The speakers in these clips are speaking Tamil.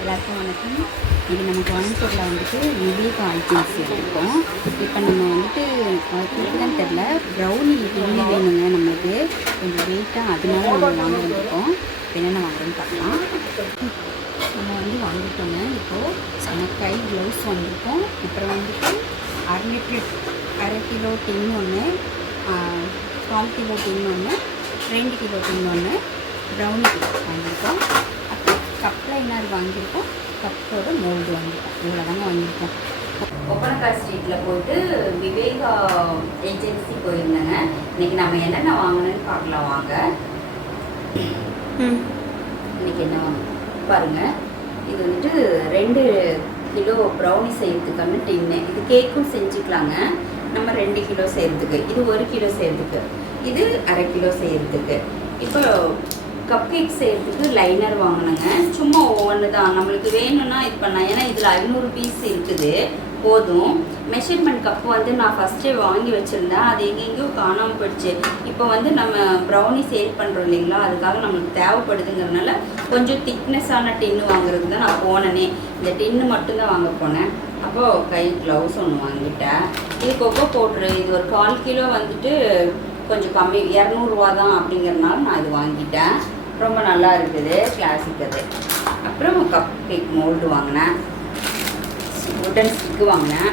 எல்லாருக்கும் வணக்கம். இது நம்ம கோயம்புத்தூரில் வந்துட்டு விவேக் ஐட்டம்ஸ் எடுத்துருக்கோம். இப்போ நம்ம வந்துட்டு கேட்குதான்னு தெரில, ப்ரௌனி டின்னி வேணுங்க நம்மளுக்கு கொஞ்சம் வெயிட்டாக, அதனால நம்ம வாங்க வந்திருக்கோம். என்னென்ன வாங்குறோன்னு பார்க்கலாம். நம்ம வந்து வாங்கிட்டோங்க. இப்போது சமக்காய் க்ளவுஸ் வாங்கியிருக்கோம். அப்புறம் வந்துட்டு அரை கிலோ டின் ஒன்று, 1/4 கிலோ டின் ஒன்று, 2 கிலோ டின் ஒன்று, ப்ரௌனி வாங்கியிருக்கோம். அப்புறம் கப் லைனர் வாங்கியிருக்கோம், கப்போட மோல்டு வாங்கியிருக்கோம். இவ்வளோ தாங்க வாங்கியிருக்கோம். ஒப்பனக்கார் ஸ்ட்ரீட்டில் போய்ட்டு விவேகா ஏஜென்சி போயிருந்தேங்க. இன்றைக்கி நம்ம என்னென்ன வாங்கணும்னு பார்க்கலாம் வாங்க. இன்றைக்கி என்ன பாருங்கள், இது வந்துட்டு 2 கிலோ ப்ரௌனி செய்கிறதுக்கான டின்னு. இது கேக்கும் செஞ்சுக்கலாங்க. நம்ம 2 கிலோ செய்கிறதுக்கு, இது 1 கிலோ செய்கிறதுக்கு, இது அரை கிலோ செய்கிறதுக்கு. இப்போ கப் கேக் செய்கிறதுக்கு லைனர் வாங்கினேங்க. சும்மா ஒவ்வொன்று தான் நம்மளுக்கு வேணும்னா இது பண்ணலாம். ஏன்னா இதில் 500 பீஸ் இருக்குது, போதும். மெஷர்மெண்ட் கப்பு வந்து நான் ஃபஸ்ட்டே வாங்கி வச்சுருந்தேன், அது எங்கெங்கேயோ காணாமல் போயிடுச்சு. இப்போ வந்து நம்ம ப்ரௌனி சேல் பண்ணுறோம் இல்லைங்களா, அதுக்காக நம்மளுக்கு தேவைப்படுதுங்கிறதுனால கொஞ்சம் திக்னஸான டின்னு வாங்குறது தான் நான் போனேனே. இந்த டின்னு மட்டும்தான் வாங்க போனேன். அப்போது கை க்ளவுஸ் ஒன்று வாங்கிட்டேன். இது கொக்கோ பவுட்ரு, இது ஒரு 1/4 கிலோ வந்துட்டு கொஞ்சம் கம்மி, 200 ரூபா தான் அப்படிங்கிறதுனால நான் இது வாங்கிட்டேன். ரொம்ப நல்லா இருக்குது, கிளாசிக் அது. அப்புறம் கப் கேக் மோல்டு வாங்கினேன், உட்டன் ஸ்டிக்கு வாங்கினேன்,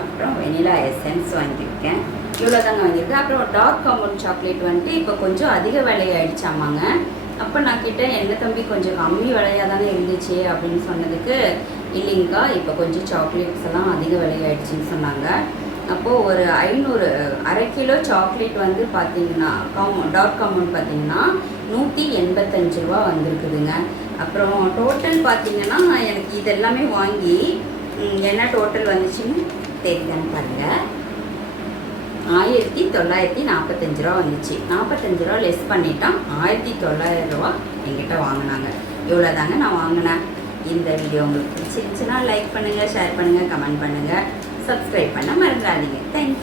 அப்புறம் வெனிலா எசன்ஸ் வாங்கியிருக்கேன். இவ்வளோ தாங்க வாங்கியிருக்கேன். அப்புறம் டார்க் காம்பவுண்ட் சாக்லேட் வந்துட்டு இப்போ கொஞ்சம் அதிக விலையாயிடுச்சாமாங்க. அப்போ நான் கேட்டேன், என்ன தம்பி கொஞ்சம் கம்மி விலையாக தானே இருந்துச்சு அப்படின்னு சொன்னதுக்கு, இல்லைங்கக்கா இப்போ கொஞ்சம் சாக்லேட்ஸ் எல்லாம் அதிக விலையாயிடுச்சின்னு சொன்னாங்க. அப்போது ஒரு 500 அரை கிலோ சாக்லேட் வந்து பார்த்திங்கன்னா டார்க் காம்பவுண்ட் பார்த்திங்கன்னா 185 ரூபா வந்திருக்குதுங்க. அப்புறம் டோட்டல் பார்த்திங்கன்னா எனக்கு இதெல்லாமே வாங்கி என்ன டோட்டல் வந்துச்சுன்னு தெரியுதான்னு பாருங்கள். 1945 ரூபா வந்துச்சு. 45 ரூபா லெஸ் பண்ணிட்டான், 1900 ரூபா என்கிட்ட வாங்கினாங்க. இவ்வளோ தாங்க நான் வாங்கினேன். இந்த வீடியோ உங்களுக்கு பிடிச்சிருந்துச்சுன்னா லைக் பண்ணுங்கள், ஷேர் பண்ணுங்கள், கமெண்ட் பண்ணுங்கள், சப்ஸ்கிரைப் பண்ண மறந்துடாதீங்க. தேங்க்யூ.